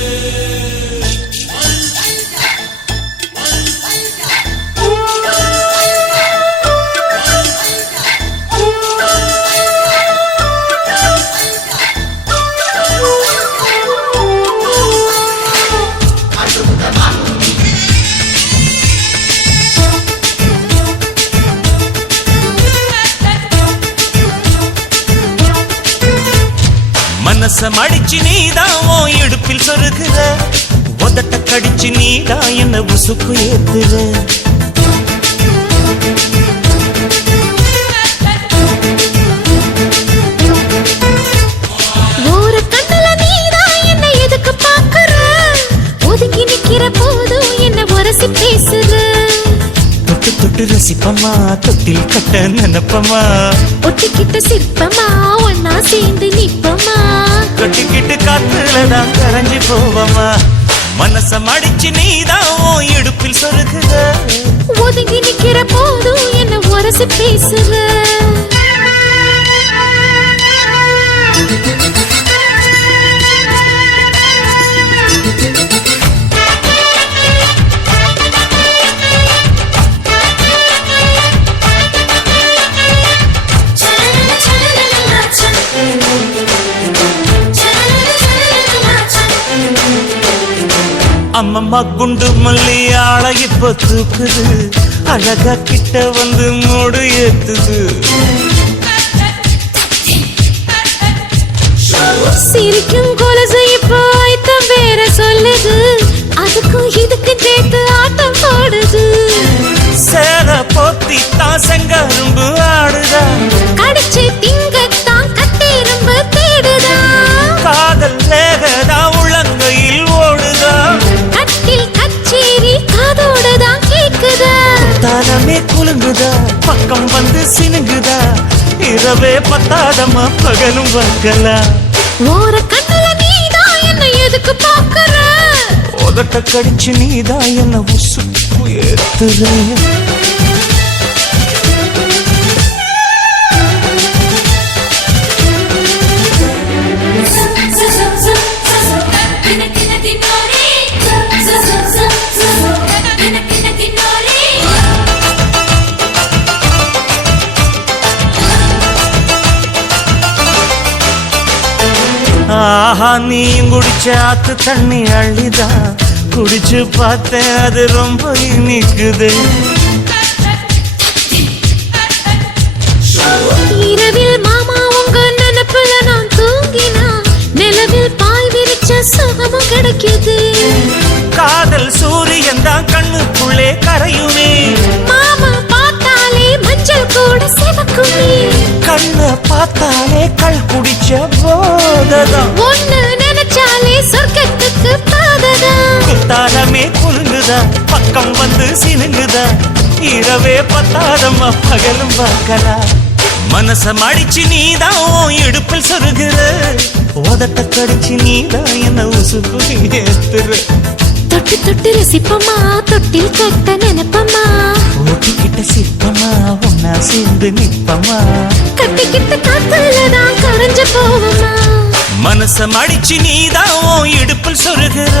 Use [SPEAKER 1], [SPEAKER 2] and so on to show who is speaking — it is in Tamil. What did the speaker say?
[SPEAKER 1] live. மனச மடிச்சு நீதான் உன் இடுப்பில் சொருகிற? உதட்ட கடிச்சு நீதான் என்ன உசுக்கு ஏத்துற? தொட்டு ரசிப்பமா தொட்டில் கட்ட நினைப்பமா
[SPEAKER 2] ஒட்டிக்கிட்ட சிற்பமா ஒன்னா சேர்ந்து நிப்பமா
[SPEAKER 1] கட்டிக்கிட்டு காத்துலதான் கரைஞ்சு போவமா மனச மடிச்சு நீதான் இடுப்பில் சொருகுற
[SPEAKER 2] ஒதுங்கி நிக்கிற போதும் என்ன உரசி பேசுற
[SPEAKER 1] அம்மம்மா குண்டு மல்லி ஆள இப்ப தூக்குது. அழகா கிட்ட வந்து மூடு ஏத்துது.
[SPEAKER 2] சிரிக்கும் கொலசு இப்போ ஐத்தம் வேற சொல்லுது. அதுக்கும் இதுக்கு சேர்த்து ஆட்டம் போடுது.
[SPEAKER 1] சேல போத்தி தான் செங்கரும்பு குலுங்குதா பக்கம் வந்து சினுங்குதா? இரவே பத்தாதமா பகலும் பார்க்கலாம்
[SPEAKER 2] ஓர கண்ணுல நீதான் என்ன எதுக்கு பாக்குற
[SPEAKER 1] உதட்ட கடிச்சு நீதான் என்ன உசுப்பு ஏத்துற. ஆஹா நீ குடிச்ச ஆத்து தண்ணி அள்ளிதா? குடிச்சு பார்த்தேன் அது ரொம்ப இனிக்குது.
[SPEAKER 2] இரவில் மாமா உங்க நினைப்புல நான் தூங்கினா நிலவில் பாய் விரிச்ச சுகமும் கிடைக்குது.
[SPEAKER 1] காதல் சூரியன் தான் கண்ணுக்குள்ளே கரையுமே.
[SPEAKER 2] மாமா பார்த்தாலே மஞ்சள் கூட சிவக்குமே.
[SPEAKER 1] கண்ணை பார்த்தாலே கள் குடிச்ச போததான்
[SPEAKER 2] ஒண்ணு நினைச்சாலே சொர்க்கத்துக்கு பாததான்
[SPEAKER 1] குத்தாலமே குலுங்குதா? பக்கம் வந்து சினுங்குதா? இரவே பத்தாதம்மா பகலும் பார்க்கலாம் மனச மடிச்சு நீதான் இடுப்பில் சொருகிற? உதட்ட கடிச்சு நீதான் என்ன உசுப்பு ஏத்துற?
[SPEAKER 2] தொட்டு தொட்டு ரசிப்பமா? தொட்டில் கட்ட நினைப்பமா?
[SPEAKER 1] சிற்பமா ஒன்னா சேர்ந்து நிப்பமா
[SPEAKER 2] கட்டிக்கிட்ட காத்துலதான் கரைஞ்சு போவமா
[SPEAKER 1] மனச மடிச்சு நீதான் இடுப்பில் சொருகிற